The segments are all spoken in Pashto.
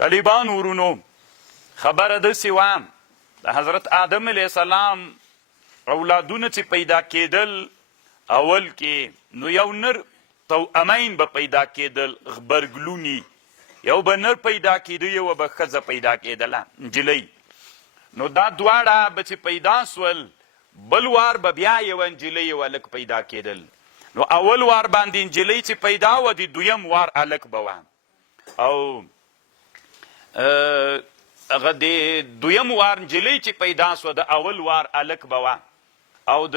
طالبان ورونو خبره داسې وه د حضرت آدم علیه السلام اولادونه چې پیدا کېدل اول کې نو یو نر توامین به پیدا کېدل غبرګلوني یو به نر پیدا کېده یو به ښځه پیدا کېدله نجلۍ نو دا دواړه به چې پیدا سول بل وار به بیا یوه نجلۍ یو هلک پیدا کېدل نو اول وار باندې نجلۍ چې پیدا وه د دویم وار هلک به وه او هغه د دویم وار نجلۍ چې پیدا سوه د اول وار هلک به وه او د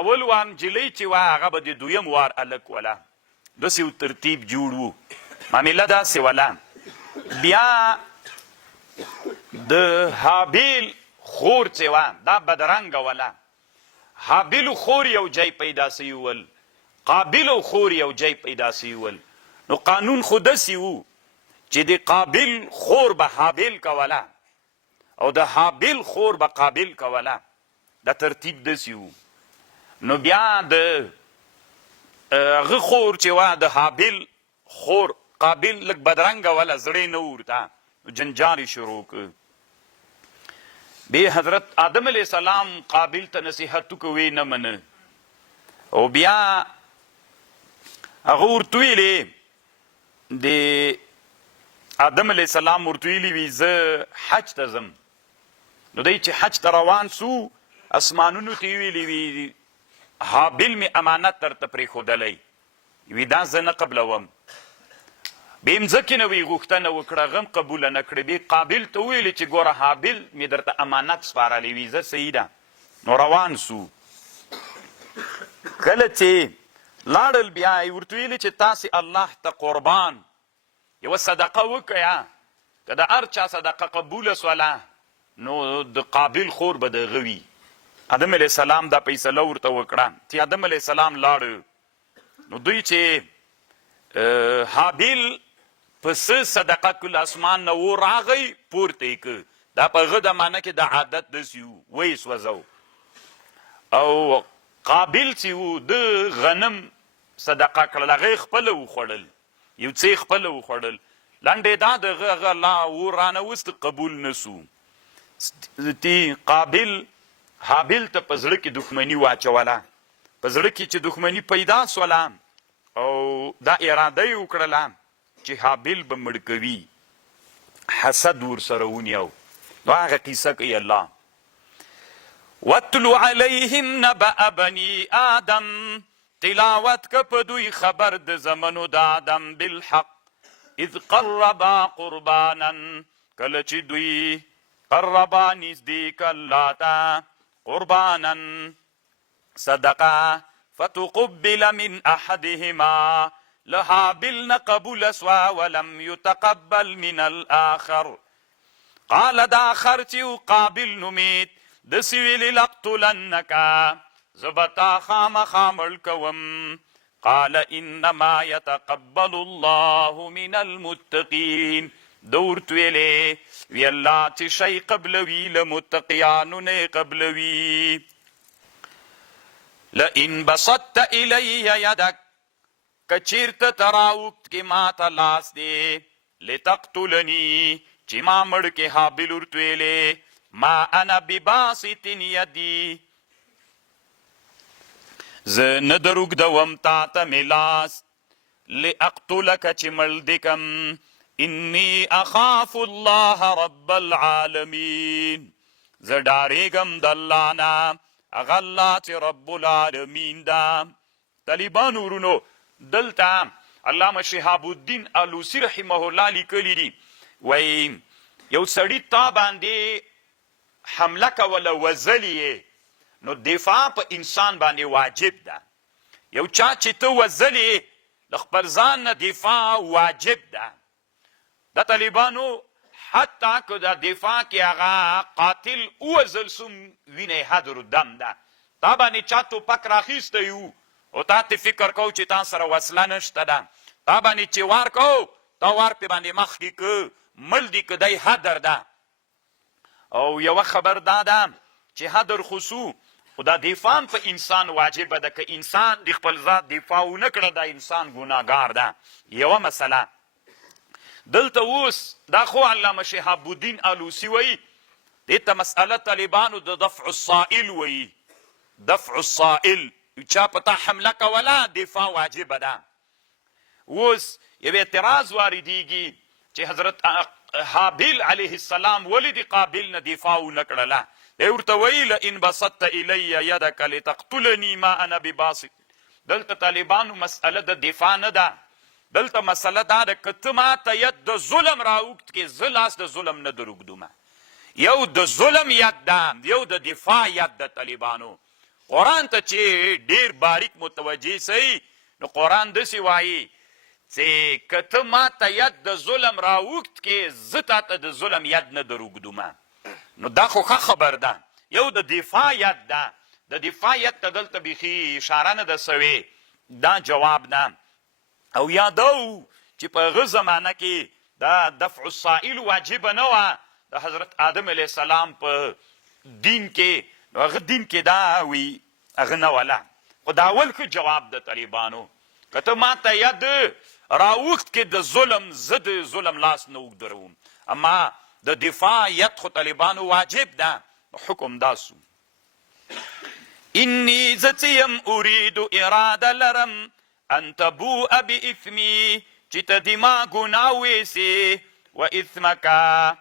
اول وار نجلۍ چې وه هغه به د دویم وار هلک وله داسې یو ترتیب جوړ وو معامله داسې وله بیا د حابیل خور چې وه دا بدرنګه وله حابیل خور یو جای پیدا سوي ول قابل خور یو جای پیدا سوي ول نو قانون خو داسې وو چې د قابل خور به حابیل کوله او د حابیل خور به قابل کوله دا ترتیب داسې وو نو بیا د هغه خور چې وه د حابیل خور قابل لږ بدرنګه وله زړی نه ورته جنجال یې شروع کړ بیا حضرت آدم علیه السلام قابل ته نصیحت وکوي نه منه او بیا هغه ورته ویلې د آدم علیه السلام ورته ویلي وي زه حج ته ځم نو دی چې حج ته روان سو اسمانونو ته یې ویلي وي حابیل مې امانت درته پرېښودلی وي دا زه نه قبلوم بیا مځکې نه وی غوښتنه وکړه هغه هم قبوله نه کړې بیا قابل ته وویلې چې ګوره حابیل مې درته امانت سپارلی وي زه صحیح ده نو روان سو کله چې لاړل بیا یې ورته ویلې چې تاسې الله ته قربان یوه صدقه وکړه که د هر چا صدقه قبوله سوله نو د قابل خور به د هغه وي آدم علیه السلام دا فیصله ورته وکړه چې آدم علیه السلام لاړ نو دوی چې حابیل پسه صدقه کل اسمان نه و راغی پورته یې که دا په هغه زمانه کې د عادت داسې وو ویې سوځو او قابل چې و د غنم صدقه کړل هغه یې خپله وخوړل یو څه یې خپله وخوړل لنډې دا د هغه الله و رانوست قبول نه سو قابل حابل ته په زړه کې دښمني واچوله په زړه کې چې دښمني پیدا سوله او دا اراده یې وکړله چې حابل به مړ کوي حسد ورسره ونیو نو هغه قیصه کوي الله واتلو علیهم نبأ بني آدم تلاوت که په دوی خبر د زمنو د آدم بالحق اذ قربا قربانا کله چې دوی قربا نزدیک الله ته قربانا صدقه فتقبل من احدهما له حابل نه قبول سوا ولم يتقبل من الاخر قال دا آخر چې قابل نومید داسې ویلې لاقتلنک زه به تا خامخا مړ کوم قال انما يتقبل الله من المتقین ده ورته ویلې وی الله چې شی قبلوي له متقیانو نه قبلوي لئن بسطت الی یدک که چیرته ته راوږد کې ما ته لاس دی لتقتلني چې ما مړ کې حابل ورته ویلې ما انا بباسط یدي زه نه در اوږدوم تا ته مې لاس لاقتلک چې مړ دې کم انی اخاف الله رب العالمین زه ډارېږم د الله نه هغه الله چې رب العالمین ده طالبان ورونو دلته علامه شهاب الدین الوسی رحمه الله لیکلی دي وایي یو سړي تا باندې حمله کوله وزلې نو دفاع په انسان باندې واجب ده یو چا چې ته وزلې د خپل ځان نه دفاع واجب ده د طالبانو حتی که د دفاع کې هغه قاتل ووژل سو وینه حدر دم ده تا باندې چا توپک راخیستی یو او تا ته فکر کو چې تا سره وسله نشته ده تا باندې چې وار کو تا وار پې باندې مخکې که مړ دي که دی حدر ده او یوه خبر دا ده چې حدر خصو خو دا دفاع په انسان واجبه ده که انسان د خپل ذات دفاع ونه کړه دا انسان ګناهګار ده یوه مسله دلته اوس دا خو علامه شهاب الدین آلوسی وایي دې ته مسأله طالبانو د دفع الصائل وایي. دفع الصائل چا په تا حمله کوله دفاع واجبه ده. اوس یو اعتراض واردېږي چې حضرت حابیل علیه السلام ولې د قابل نه دفاع ونه کړله. دی ورته وایي لئن بسطت الی یدک لتقتلني ما انا بباسط. دلته طالبانو مسأله د دفاع نه ده، دلته مسله دا ده که ته ماته ید د ظلم راوږد کړې زه لاس د ظلم نه در اوږدومه. یو د ظلم ید ده، یو د دفاع ید ده. طالبانو قرآن ته چې ډیر باریک متوجه سئ نو قرآن داسې وایي چې که ته ماته ید د ظلم راوږد کړې زه تاته د ظلم ید نه در اوږدومه. نو دا خو ښه خبر ده. یو د دفاع ید ده، د دفاع ید ته دلته بیخي اشاره نه ده سوې، دا جواب ده. او یادو چې په هغه زمانه کې دا دفع الصائل واجبه نه وه د حضرت آدم علیه السلام په دین کې. نو هغه دین کې دا وي هغه نه وله. خو دا اول ښه جواب د طالبانو که ته ماته ید راوښت کې د ظلم زه د ظلم لاس نه اوږدروم، اما د دفاع ید خو طالبانو واجب ده. حکم دا سو انی زه چې یم ارید اراده لرم ان تبوء باثمی چې ته د ما ګناه ویسې و اثمکه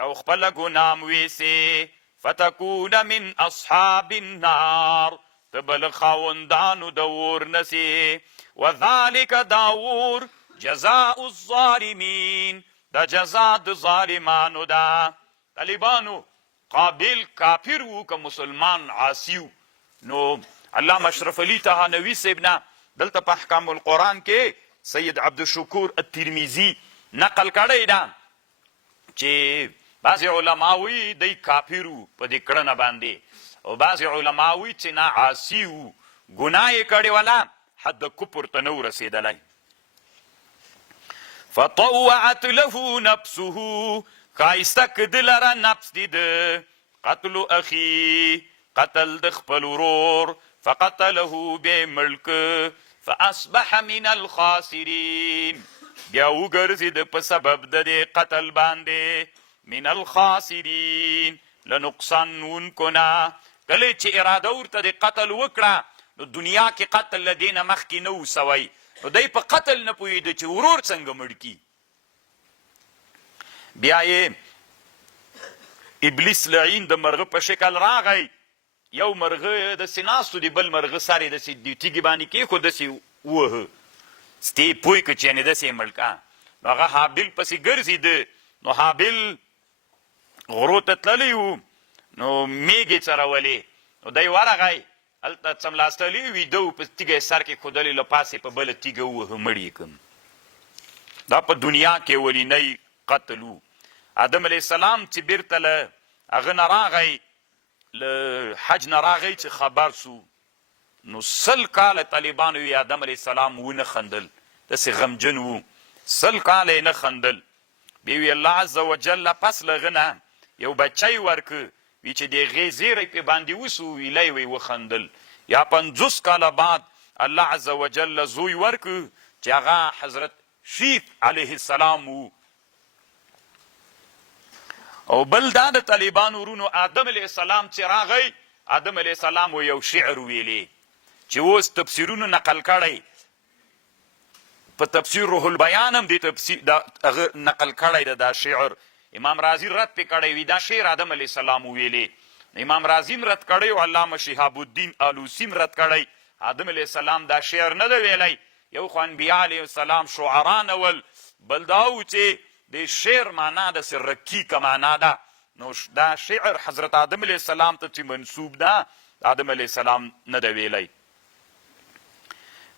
او خپله ګناه م ویسې فتکون من اصحاب النار ته به له خاوندانو د اور نسې وذلک دا اور جزاء الظالمین دا جزا د ظالمانو ده. طالبانو قابل کافر وو که مسلمان عاصي وو. نو علامه اشرف علي تهانوي صاحب نه دلته په احکام القرآن کې سید عبدالشکور الترمیزي نقل کړی ده چې بعضې علما وایي دی کافر وو په دې کړنه باندې، او بعضې علما وایي چې نه عاصي وو، ګناه یې کړې وله، حد کفر ته نه و رسېدلی. فطوعت له نفسه ښایسته که ده لره نفس دي ده قتل اخي قتل د خپل ورور فقتله بیا یې مړ که فاصبح من الخاسرین بیا وګرځېده په سبب د دې قتل باندې من الخاسرین له نقصانونکو نه. کله چې اراده ورته د قتل وکړه نو دنیا کې قتل له دې نه مخکې نه و سوی، نو دی په قتل نه پوهېده چې ورور څنګه مړ کي. بیا یې ابلیس لعین د مرغه په شکل راغی، یو مرغه داسې ناست و د بل مرغه سر یې داسې د تیږې باندې کېښود، داسې ووهه ستې پوه که چې یعنې داسې یې مړ که. نو هغه حابل پسې ګرځېده، نو حابل غرو ته تللی و، نو میږ یې څرولې، نو دی ورغی هلته څملاستلی ویده و، په تیږه یې سر کې ښودلې، له پاسې په بله تیږه ووهه مړ یې کړم. دا په دنیا کې ولینی قتل و. آدم علیه السلام چې بیرته له هغه نه راغی، له حج نه راغی چې خبر سو، نو 100 کاله طالبانو یې آدم علیه السلام ونه خندل، داسې غمجن و، 100 کاله یې نه خندل. بیا وی الله عز وجل پس له هغه نه یو بچی ورکه، وی چې د هغې زیری پې باندې وسو، ویلی وی وخندل. یا 50 کاله بعد الله عز وجل زوی ورکه چې هغه حضرت شیث علیه السلام و. او بل دا د طالبانو ورونو آدم علیه السلام چې راغی، آدم علیه السلام و یو شعر ویلی چې اوس تفسیرونو نقل کړی، په تفسیر روح البیان هم هغه نقل کړی ده دا شعر. امام رازی رد پې کړی وي دا شعر آدم علیه السلام ویلی. امام رازی هم رد کړی او علامه شهاب الدین آلوسی هم رد کړی. آدم علیه السلام دا شعر نه ده ویلی، یو خو انبیا علیه السلام شعرا نه ول، بل دا و چې د شعر معنا داسې رکیکه معنا ده. نو دا شعر حضرت آدم علیه السلام ته چې منسوب ده، آدم علیه السلام نه ده ویلی.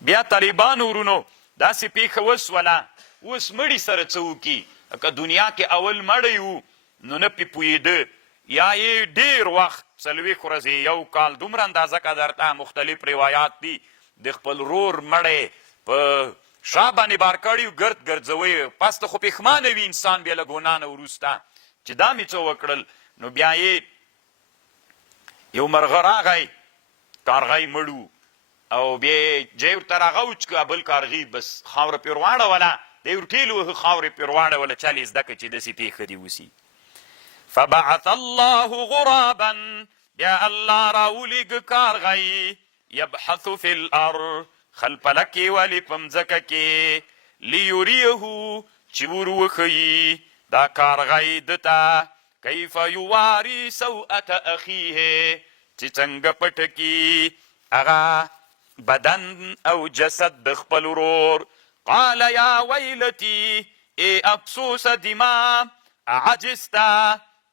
بیا طالبانو ورونو داسې پیښه وسوله، اوس مړي سره څه وکړي؟ که دنیا کې اول مړی و نو نه پې پوهېده، یا یې ډېر وخت 40 ورځې یو کال دومره اندازه که درته مختلف روایات دي د خپل رور مړی په شا باندې بار کړي و ګرد ګرځوی، پس ته خو پښیمانه وي انسان بیا له ګناه نه وروسته چې دا مې څه وکړل. نو بیا یې یو مرغه راغی، کارغی مړ و، او بیا یې جی ورته راغوچ که بل کارغي بس خاوره پرې ور واړوله، د ورټېلو خاورې پرې واړوله چا یې زده کړه چې داسې پېښه دې وسي. فبعث الله غرابا بیا الله راولېږه کارغی یبحث فی الارض خلپله کې ولې په مځکه کې لیریه چې ور وښیي دا کارغی ده ته کیف یواري سوءة اخیه چې څنګه پټه کي هغه بدن او جسد د خپل ورور. قال یا ویلتی ای افسوس دما عجزتا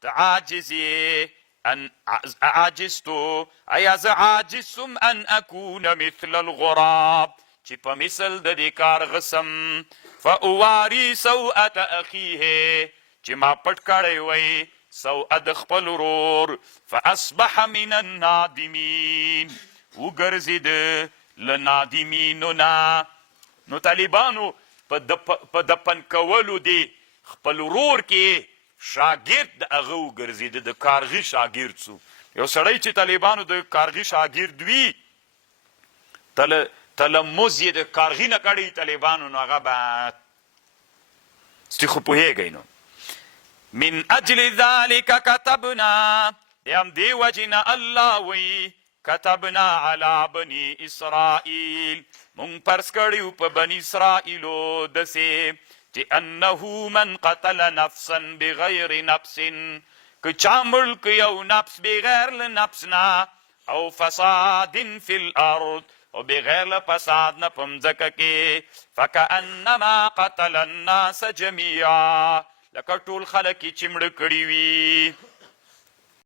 تعاجزی ان عاجزتو ایا ز عاجزم ان اکون مثل الغراب چې په مثل د دې کارغه سم. فاواری سوءة اخیه چې ما پټ کړی وی سوء د خپل ورور. فاصبح من النادمین وګرځېده له نادمینو نه. نو طالبانو په دفن کولو دی خپل ورور کې شاګرد د هغه وګرځېده د کارغي شاګرد سو. یو سړی چې طالبانو د کارغي شاګرد وي تلموز یې د کارغي نه کړی طالبانو نو هغه به ستې خو پوهېږئ نو. من اجل ذلك كتبنا د همدې وجې نه الله وی كتبنا على بني اسرائیل مونږ فرض کړي په بني اسرائیلو دسې چې انه من قتل نفسا بغیر نفس که چا مړ که یو نفس بغیر له نفس نه او فساد فی الارض او بغیر له فساد نه په مځکه کې فکأنما قتل الناس جمیعا لکه ټول خلک یې چې مړه کړي وي.